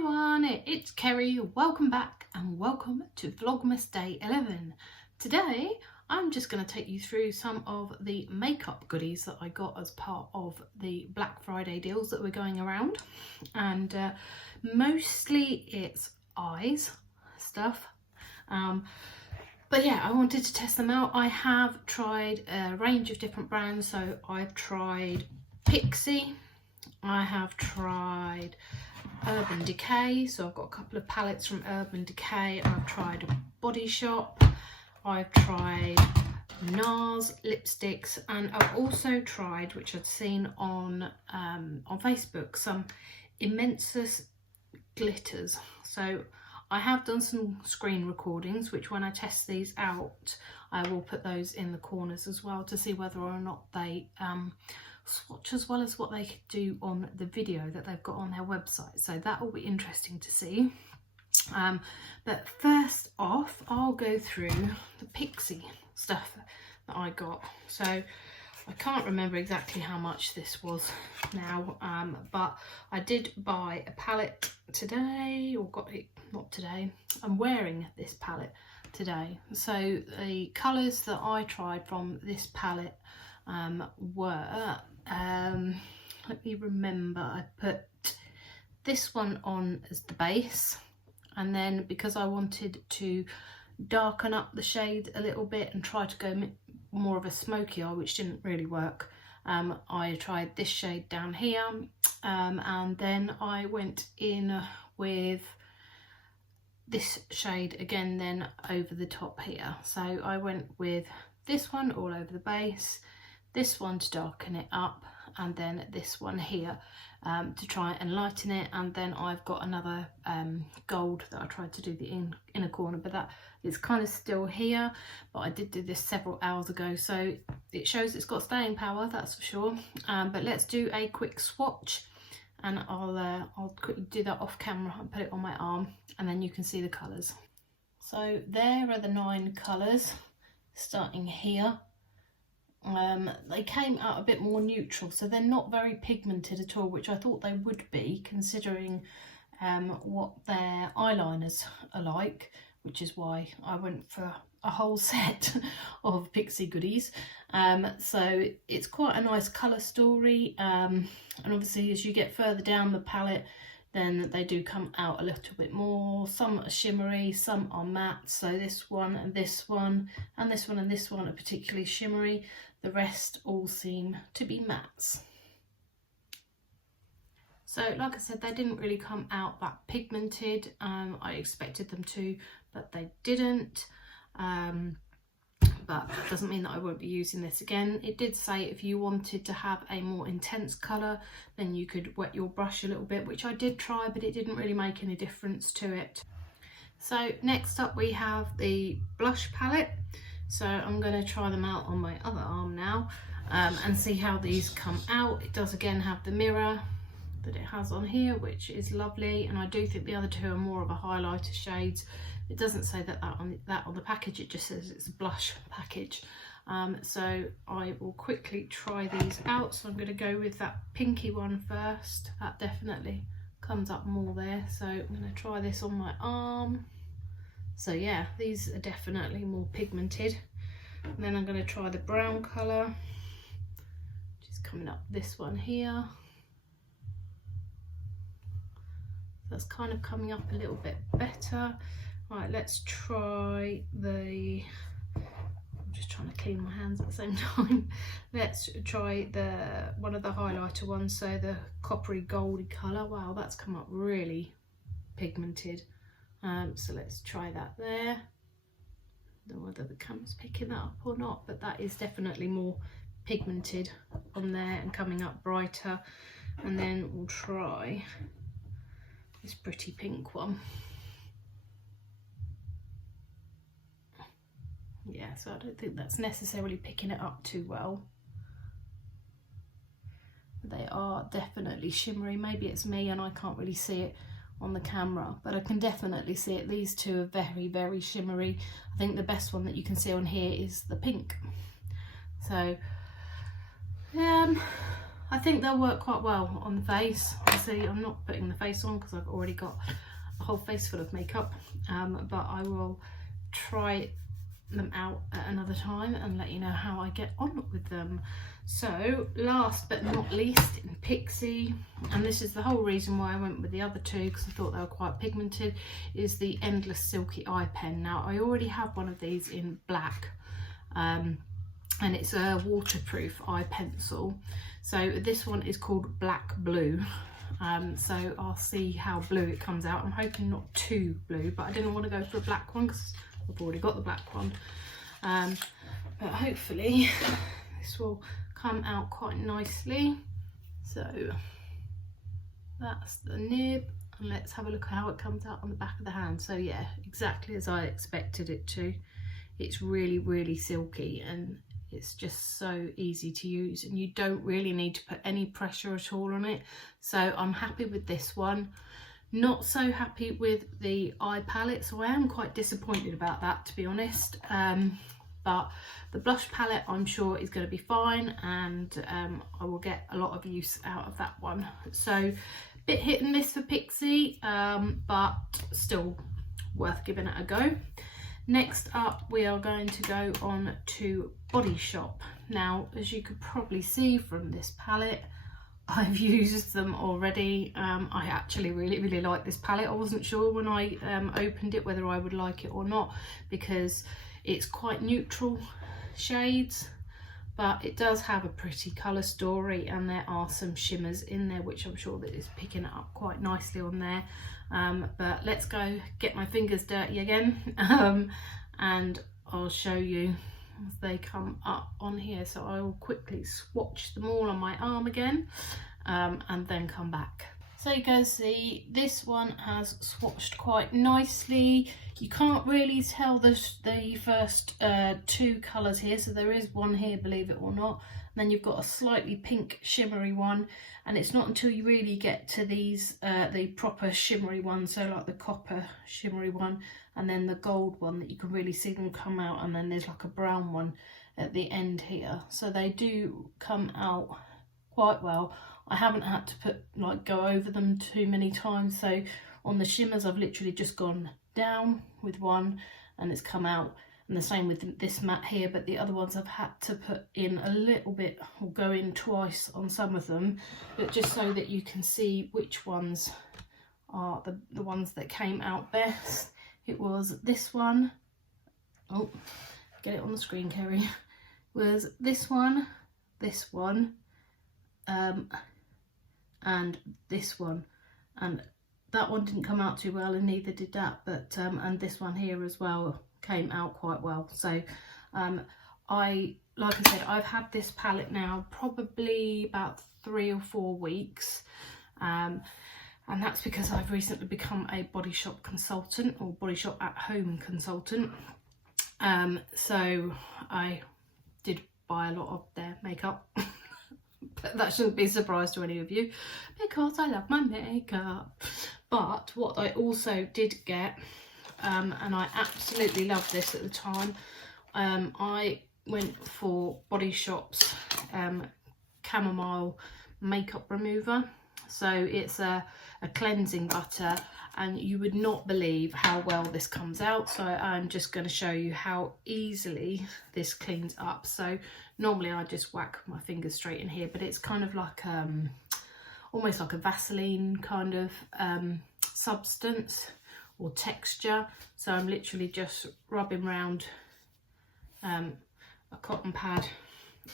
everyone, it's Kerry. Welcome back and welcome to Vlogmas Day 11. Today I'm just going to take you through some of the makeup goodies that I got as part of the Black Friday deals that were going around, and mostly it's eyes stuff, but yeah, I wanted to test them out. I have tried a range of different brands, so I've tried Pixi, I have tried Urban Decay, so I've got a couple of palettes from Urban Decay. I've tried Body Shop, I've tried NARS lipsticks, and I've also tried, which I've seen on Facebook, some Immensous glitters. So I have done some screen recordings, which when I test these out I will put those in the corners as well to see whether or not they swatch as well as what they could do on the video that they've got on their website, so that will be interesting to see. But first off, I'll go through the Pixi stuff that I got. So I can't remember exactly how much this was now, but I did buy a palette today, or got it, not today, I'm wearing this palette today. So the colours that I tried from this palette were, let me remember, I put this one on as the base, and then because I wanted to darken up the shade a little bit and try to go more of a smoky eye, which didn't really work, I tried this shade down here, and then I went in with this shade again then over the top here. So I went with this one all over the base, this one to darken it up, and then this one here to try and lighten it, and then I've got another gold that I tried to do the inner corner, but that is kind of still here, but I did do this several hours ago, so it shows it's got staying power, that's for sure. But let's do a quick swatch, and I'll quickly do that off camera and put it on my arm, and then you can see the colours. So there are the 9 colours starting here. They came out a bit more neutral, so they're not very pigmented at all, which I thought they would be considering what their eyeliners are like, which is why I went for a whole set of Pixi goodies. So it's quite a nice colour story, and obviously as you get further down the palette then they do come out a little bit more. Some are shimmery, some are matte, so this one and this one and this one and this one are particularly shimmery. The rest all seem to be mattes. So like I said, they didn't really come out that pigmented. I expected them to, but they didn't. But that doesn't mean that I won't be using this again. It did say if you wanted to have a more intense colour, then you could wet your brush a little bit, which I did try, but it didn't really make any difference to it. So next up we have the blush palette. So I'm going to try them out on my other arm now, and see how these come out. It does again have the mirror that it has on here, which is lovely, and I do think the other two are more of a highlighter shades. It doesn't say that on the package, it just says it's a blush package. So I will quickly try these out. So I'm going to go with that pinky one first. That definitely comes up more there. So I'm going to try this on my arm. So yeah, these are definitely more pigmented. And then I'm going to try the brown colour, which is coming up this one here. That's kind of coming up a little bit better. Right, let's try the, I'm just trying to clean my hands at the same time. Let's try one of the highlighter ones, so the coppery goldy colour. Wow, that's come up really pigmented. So let's try that there. I don't know whether the camera's picking that up or not, but that is definitely more pigmented on there and coming up brighter. And then we'll try this pretty pink one. Yeah, so I don't think that's necessarily picking it up too well. They are definitely shimmery. Maybe it's me and I can't really see it on the camera, but I can definitely see it. These two are very, very shimmery. I think the best one that you can see on here is the pink. So I think they'll work quite well on the face. Obviously I'm not putting the face on because I've already got a whole face full of makeup, but I will try them out at another time and let you know how I get on with them. So last but not least, in Pixie, and this is the whole reason why I went with the other two, because I thought they were quite pigmented, is the Endless Silky Eye Pen. Now I already have one of these in black, and it's a waterproof eye pencil. So this one is called Black Blue. So I'll see how blue it comes out. I'm hoping not too blue, but I didn't want to go for a black one because I've already got the black one. But hopefully this will come out quite nicely. So that's the nib, and let's have a look at how it comes out on the back of the hand. So yeah, exactly as I expected it to. It's really, really silky, and it's just so easy to use, and you don't really need to put any pressure at all on it. So I'm happy with this one. Not so happy with the eye palette, so I am quite disappointed about that, to be honest. But the blush palette I'm sure is going to be fine, and I will get a lot of use out of that one. So bit hit and miss for Pixie, but still worth giving it a go. Next up, we are going to go on to Body Shop. Now, as you could probably see from this palette, I've used them already. I actually really like this palette. I wasn't sure when I opened it whether I would like it or not, because it's quite neutral shades, but it does have a pretty colour story, and there are some shimmers in there which I'm sure that is picking it up quite nicely on there. But let's go get my fingers dirty again, and I'll show you as they come up on here. So I will quickly swatch them all on my arm again, and then come back. So you can see this one has swatched quite nicely. You can't really tell the first two colours here, so there is one here, believe it or not. And then you've got a slightly pink shimmery one, and it's not until you really get to these the proper shimmery ones, so like the copper shimmery one and then the gold one, that you can really see them come out. And then there's like a brown one at the end here, so they do come out quite well. I haven't had to go over them too many times. So on the shimmers I've literally just gone down with one and it's come out, and the same with this matte here, but the other ones I've had to put in a little bit, or go in twice on some of them, but just so that you can see which ones are the ones that came out best. It was this one, oh, get it on the screen, Kerry, was this one, and this one, and that one didn't come out too well, and neither did that, but and this one here as well came out quite well. So like I said, I've had this palette now probably about 3 or 4 weeks, and that's because I've recently become a Body Shop consultant, or Body Shop at home consultant. So I did buy a lot of their makeup. But that shouldn't be a surprise to any of you, because I love my makeup. But what I also did get, and I absolutely loved this at the time, I went for Body Shop's chamomile makeup remover. So it's a cleansing butter, and you would not believe how well this comes out. So I'm just going to show you how easily this cleans up. So normally I just whack my fingers straight in here, but it's kind of like almost like a Vaseline kind of substance or texture. So I'm literally just rubbing around a cotton pad,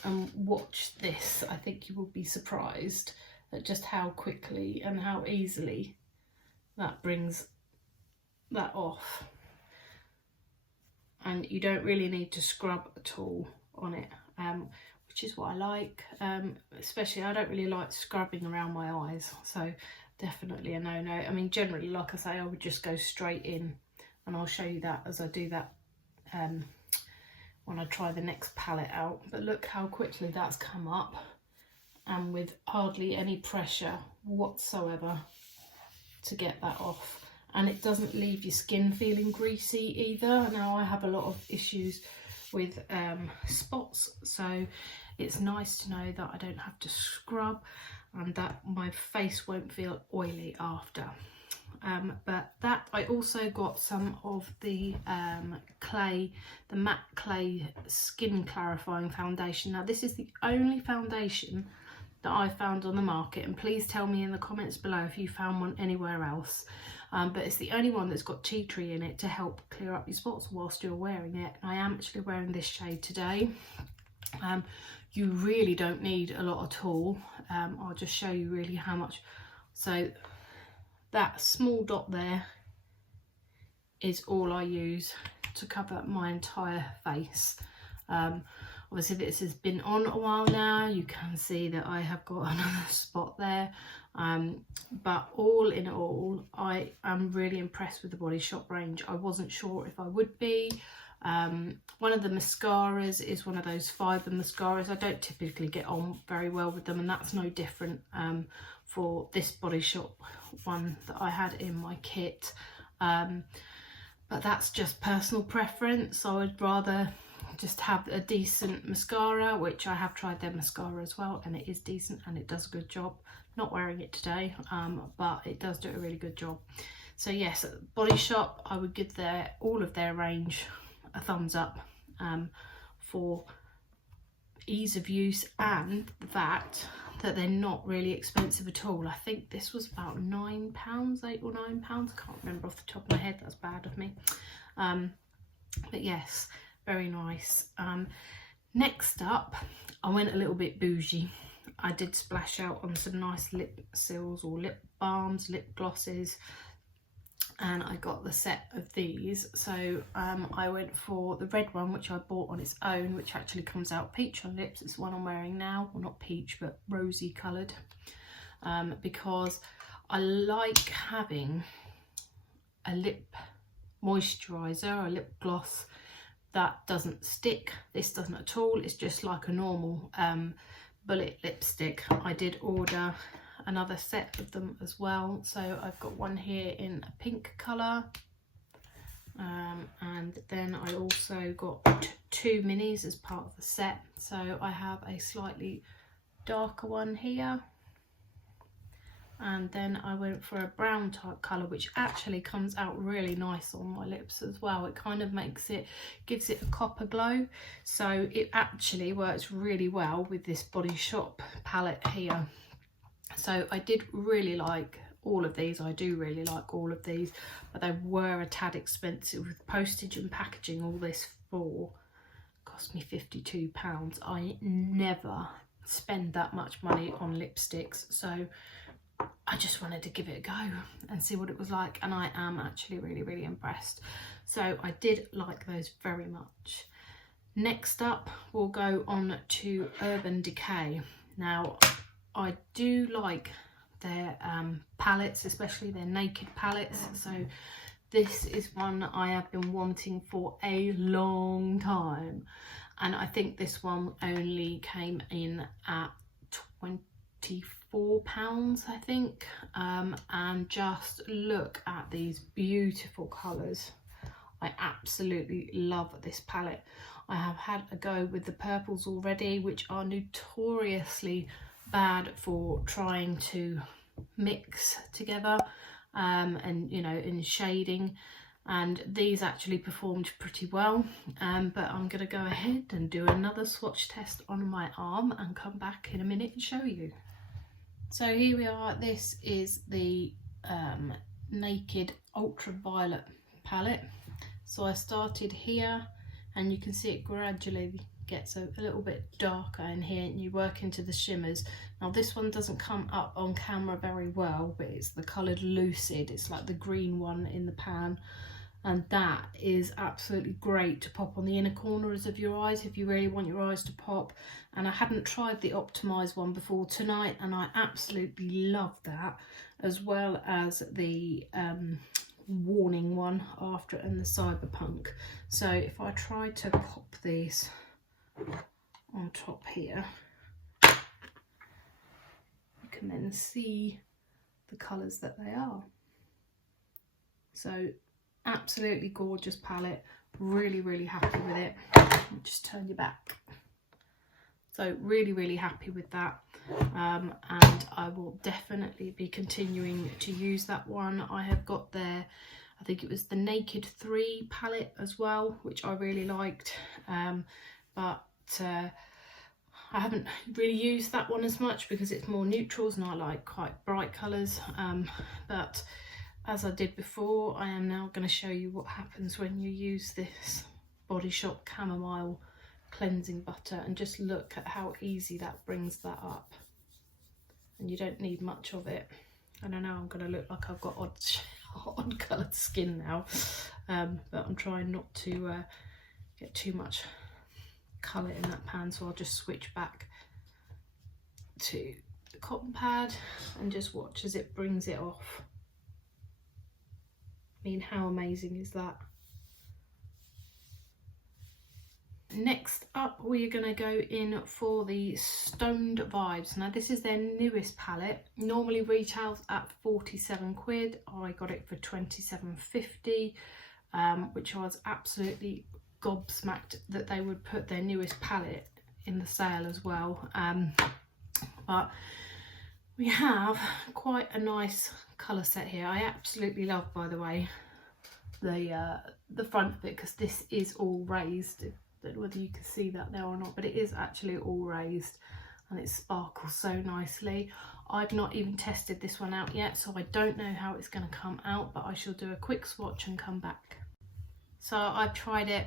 and watch this. I think you will be surprised at just how quickly and how easily that brings that off. And you don't really need to scrub at all on it, which is what I like. Especially, I don't really like scrubbing around my eyes, so definitely a no-no. I mean, generally, like I say, I would just go straight in, and I'll show you that as I do that when I try the next palette out. But look how quickly that's come up, and with hardly any pressure whatsoever to get that off. And it doesn't leave your skin feeling greasy either. Now I have a lot of issues with spots, so it's nice to know that I don't have to scrub and that my face won't feel oily after. But that, I also got some of the clay, the matte clay skin clarifying foundation. Now this is the only foundation that I found on the market, and please tell me in the comments below if you found one anywhere else. But it's the only one that's got tea tree in it to help clear up your spots whilst you're wearing it. I am actually wearing this shade today. You really don't need a lot at all. I'll just show you really how much. So that small dot there is all I use to cover my entire face. Obviously this has been on a while now, you can see that I have got another spot there, but all in all I am really impressed with the Body Shop range. I wasn't sure if I would be. One of the mascaras is one of those fibre mascaras. I don't typically get on very well with them, and that's no different for this Body Shop one that I had in my kit, but that's just personal preference. I would rather just have a decent mascara, which I have tried their mascara as well, and it is decent and it does a good job. Not wearing it today, but it does do a really good job. So yes, Body Shop, I would give all of their range a thumbs up for ease of use and the fact that they're not really expensive at all. I think this was about £9, £8 or £9. I can't remember off the top of my head, that's bad of me. But yes, very nice. Next up, I went a little bit bougie. I did splash out on some nice lip seals or lip balms, lip glosses, and I got the set of these. So I went for the red one, which I bought on its own, which actually comes out peach on lips. It's the one I'm wearing now. Well, not peach, but rosy coloured, because I like having a lip moisturiser or a lip gloss that doesn't stick. This doesn't at all. It's just like a normal bullet lipstick. I did order another set of them as well, so I've got one here in a pink colour, and then I also got two minis as part of the set. So I have a slightly darker one here, and then I went for a brown type colour, which actually comes out really nice on my lips as well. It kind of gives it a copper glow, so it actually works really well with this Body Shop palette here. So I did really like all of these. I do really like all of these, but they were a tad expensive with postage and packaging. All this cost me £52. I never spend that much money on lipsticks, so I just wanted to give it a go and see what it was like, and I am actually really impressed. So I did like those very much. Next up, we'll go on to Urban Decay. Now I do like their palettes, especially their naked palettes. So this is one I have been wanting for a long time, and I think this one only came in at £24, I think, and just look at these beautiful colours. I absolutely love this palette. I have had a go with the purples already, which are notoriously bad for trying to mix together, and you know, in shading, and these actually performed pretty well, but I'm going to go ahead and do another swatch test on my arm and come back in a minute and show you. So here we are. This is the Naked Ultraviolet palette. So I started here, and you can see it gradually gets a little bit darker in here, and you work into the shimmers. Now this one doesn't come up on camera very well, but it's the coloured Lucid. It's like the green one in the pan, and that is absolutely great to pop on the inner corners of your eyes if you really want your eyes to pop. And I hadn't tried the optimised one before tonight, and I absolutely love that, as well as the warning one after, and the Cyberpunk. So if I try to pop these on top here, you can then see the colours that they are. So absolutely gorgeous palette, really happy with it. Just turn your back. So really happy with that, and I will definitely be continuing to use that one. I have got their, I think it was the Naked 3 palette as well, which I really liked, but I haven't really used that one as much because it's more neutrals and I like quite bright colours, but as I did before, I am now going to show you what happens when you use this Body Shop Chamomile cleansing butter, and just look at how easy that brings that up, and you don't need much of it. I don't know, I'm going to look like I've got odd coloured skin now, but I'm trying not to get too much colour in that pan, so I'll just switch back to the cotton pad and just watch as it brings it off. I mean, how amazing is that? Next up, we're going to go in for the Stoned Vibes. Now this is their newest palette. Normally retails at 47 quid. I got it for 27.50, which I was absolutely gobsmacked that they would put their newest palette in the sale as well. But we have quite a nice colour set here. I absolutely love, by the way, the front of it, because this is all raised. I don't know whether you can see that there or not, but it is actually all raised and it sparkles so nicely. I've not even tested this one out yet, so I don't know how it's going to come out, but I shall do a quick swatch and come back. So I've tried it,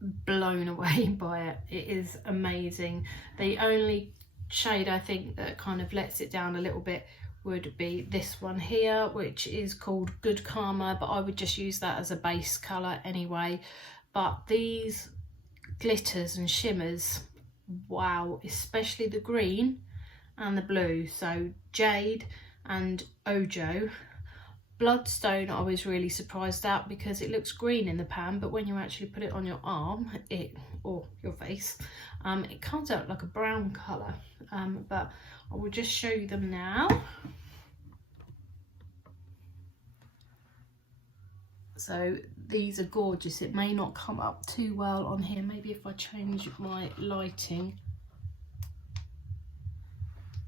blown away by it. It is amazing. The only shade I think that kind of lets it down a little bit would be this one here, which is called Good Karma, but I would just use that as a base colour anyway. But these glitters and shimmers, wow, especially the green and the blue. So Jade and Ojo. Bloodstone I was really surprised at because it looks green in the pan, but when you actually put it on your arm or your face, it comes out like a brown colour. But I will just show you them now. So these are gorgeous. It may not come up too well on here. Maybe if I change my lighting,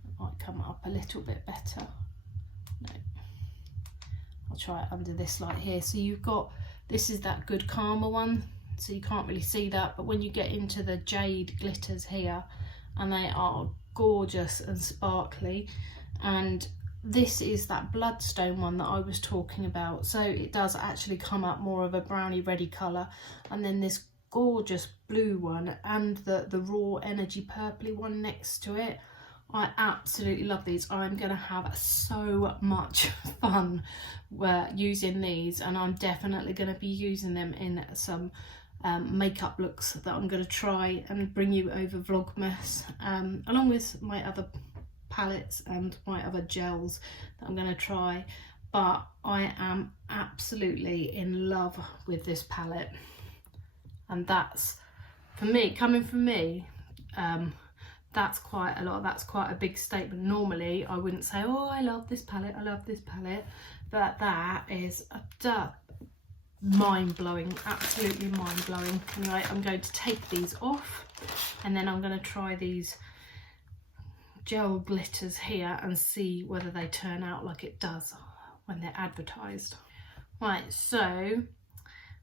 it might come up a little bit better. No, I'll try it under this light here. So you've got, this is that Good Karma one, so you can't really see that, but when you get into the jade glitters here, and they are gorgeous and sparkly, and this is that Bloodstone one that I was talking about, so it does actually come up more of a browny reddy colour, and then this gorgeous blue one and the raw energy purpley one next to it. I absolutely love these. I'm going to have so much fun using these, and I'm definitely going to be using them in some makeup looks that I'm going to try and bring you over Vlogmas, along with my other palettes and my other gels that I'm going to try. But I am absolutely in love with this palette, and that's, for me, coming from me, that's quite a lot. That's quite a big statement. Normally I wouldn't say, oh, I love this palette, I love this palette, but that is mind-blowing, absolutely mind-blowing. Anyway, I'm going to take these off, and then I'm going to try these gel glitters here and see whether they turn out like it does when they're advertised. Right, so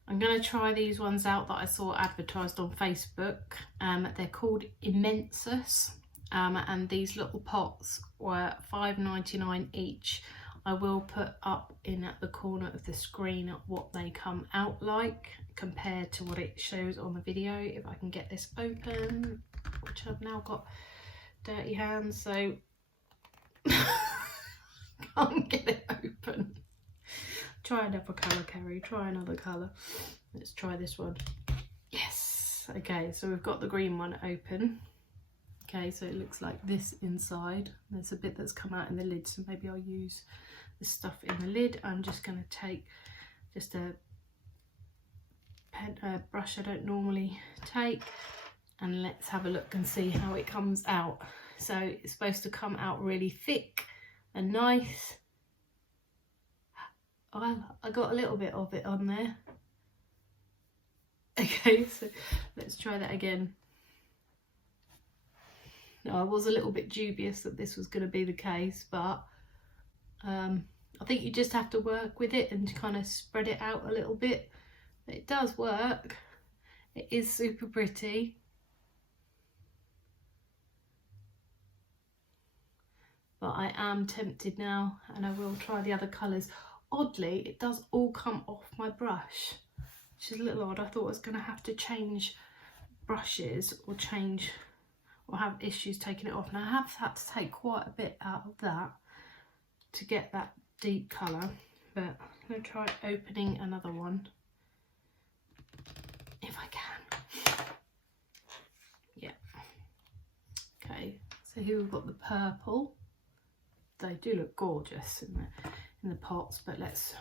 I'm going to try these ones out that I saw advertised on Facebook. They're called Immensus, and these little pots were £5.99 each. I will put up in at the corner of the screen what they come out like compared to what it shows on the video. If I can get this open, which I've now got dirty hands, so can't get it open. Try another colour, Kerry, try another colour. Let's try this one. Yes. Okay, so we've got the green one open. Okay, so it looks like this inside. There's a bit that's come out in the lid, so maybe I'll use the stuff in the lid. I'm just going to take just a brush I don't normally take, and let's have a look and see how it comes out. So it's supposed to come out really thick and nice. I got a little bit of it on there. Okay, so let's try that again. Now, I was a little bit dubious that this was going to be the case, but I think you just have to work with it and kind of spread it out a little bit. It does work. It is super pretty. But I am tempted now, and I will try the other colours. Oddly, it does all come off my brush, which is a little odd. I thought I was going to have to change brushes or have issues taking it off. Now I have had to take quite a bit out of that to get that deep colour, but I'm going to try opening another one if I can. Yeah. Okay, so here we've got the purple. They do look gorgeous in the pots, but let's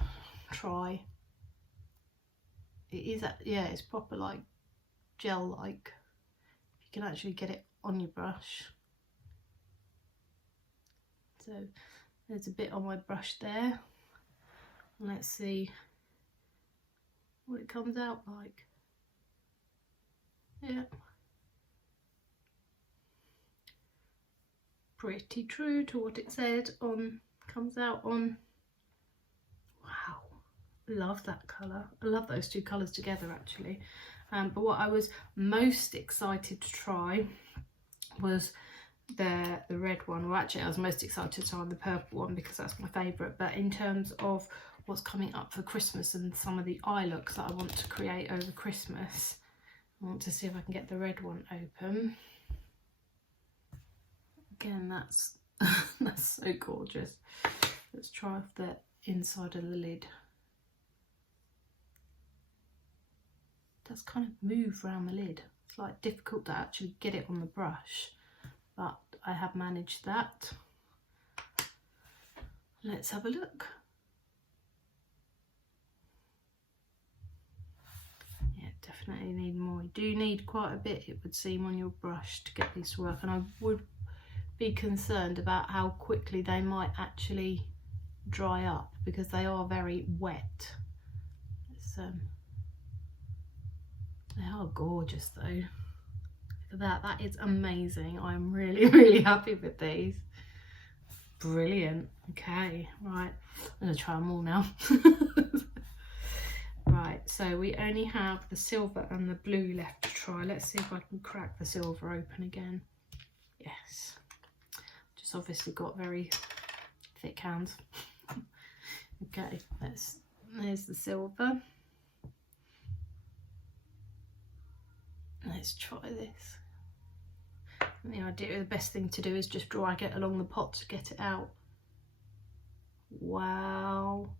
try. It is, yeah, it's proper like gel like. You can actually get it on your brush. So there's a bit on my brush there. And let's see what it comes out like. Yeah. Pretty true to what it said on, comes out on. Wow, love that colour. I love those two colours together actually. But what I was most excited to try was the red one. Well, actually I was most excited to try the purple one because that's my favourite. But in terms of what's coming up for Christmas and some of the eye looks that I want to create over Christmas, I want to see if I can get the red one open. Again, that's that's so gorgeous. Let's try off the inside of the lid. It does kind of move around the lid. It's like difficult to actually get it on the brush, but I have managed that. Let's have a look. Yeah, definitely need more. You do need quite a bit, it would seem, on your brush to get this to work, and I would be concerned about how quickly they might actually dry up because they are very wet. They are gorgeous though. Look at that, that is amazing. I'm really happy with these. Brilliant. Okay, right, I'm gonna try them all now. Right, so we only have the silver and the blue left to try. Let's see if I can crack the silver open again. Yes. Just obviously got very thick hands. Okay, there's the silver. Let's try this. And the idea, the best thing to do is just drag it along the pot to get it out. Wow.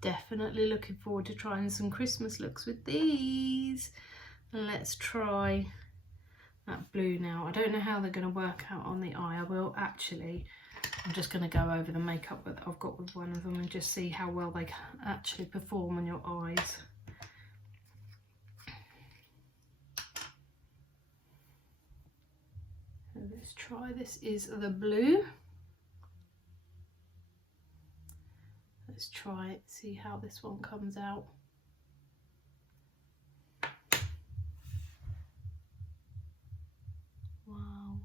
Definitely looking forward to trying some Christmas looks with these. And let's try that blue now. I don't know how they're going to work out on the eye. I will actually, I'm just going to go over the makeup that I've got with one of them and just see how well they actually perform on your eyes. So let's try, this is the blue. Let's try it, see how this one comes out. Wow.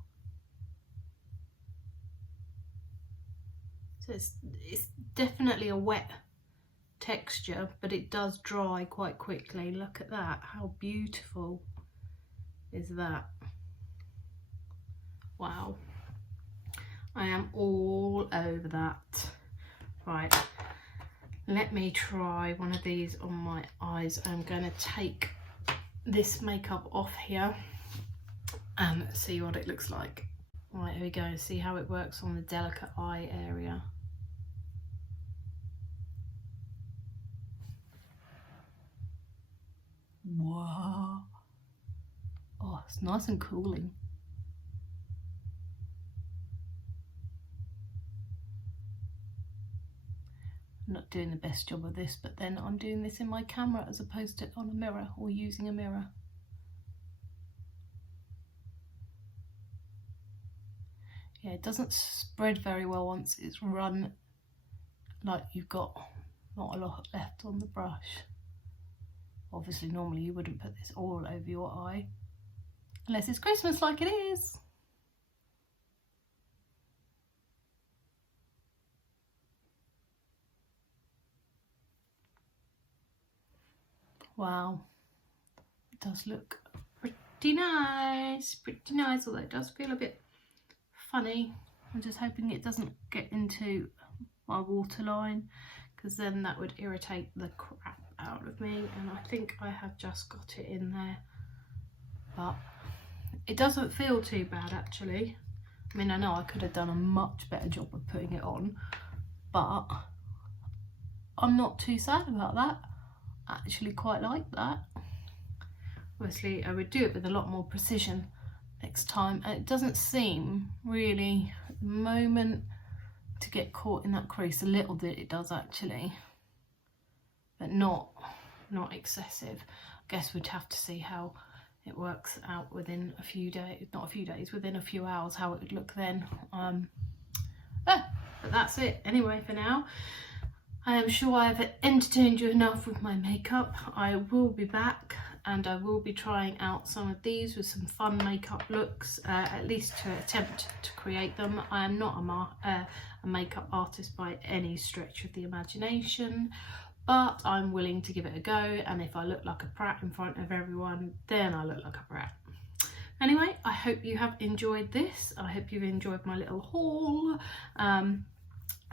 So it's definitely a wet texture, but it does dry quite quickly. Look at that, how beautiful is that? Wow. I am all over that. Right. Let me try one of these on my eyes. I'm going to take this makeup off here and see what it looks like. Right, here we go. See how it works on the delicate eye area. Wow. Oh, it's nice and cooling. I'm not doing the best job of this, but then I'm doing this in my camera as opposed to on a mirror or using a mirror. Yeah, it doesn't spread very well once it's run like you've got not a lot left on the brush. Obviously normally you wouldn't put this all over your eye unless it's Christmas like it is. Wow, it does look pretty nice, although it does feel a bit funny. I'm just hoping it doesn't get into my waterline, because then that would irritate the crap out of me, and I think I have just got it in there, but it doesn't feel too bad actually. I mean, I know I could have done a much better job of putting it on, but I'm not too sad about that. I actually quite like that. Obviously I would do it with a lot more precision next time, and it doesn't seem really at the moment to get caught in that crease. A little bit it does actually, but not excessive. I guess we'd have to see how it works out within a few days, not a few days, within a few hours, how it would look then. But that's it anyway for now. I am sure I've entertained you enough with my makeup. I will be back, and I will be trying out some of these with some fun makeup looks, at least to attempt to create them. I am not a makeup artist by any stretch of the imagination, but I'm willing to give it a go, and if I look like a prat in front of everyone, then I look like a prat. Anyway, I hope you have enjoyed this. I hope you've enjoyed my little haul.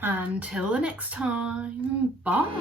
Until the next time, bye.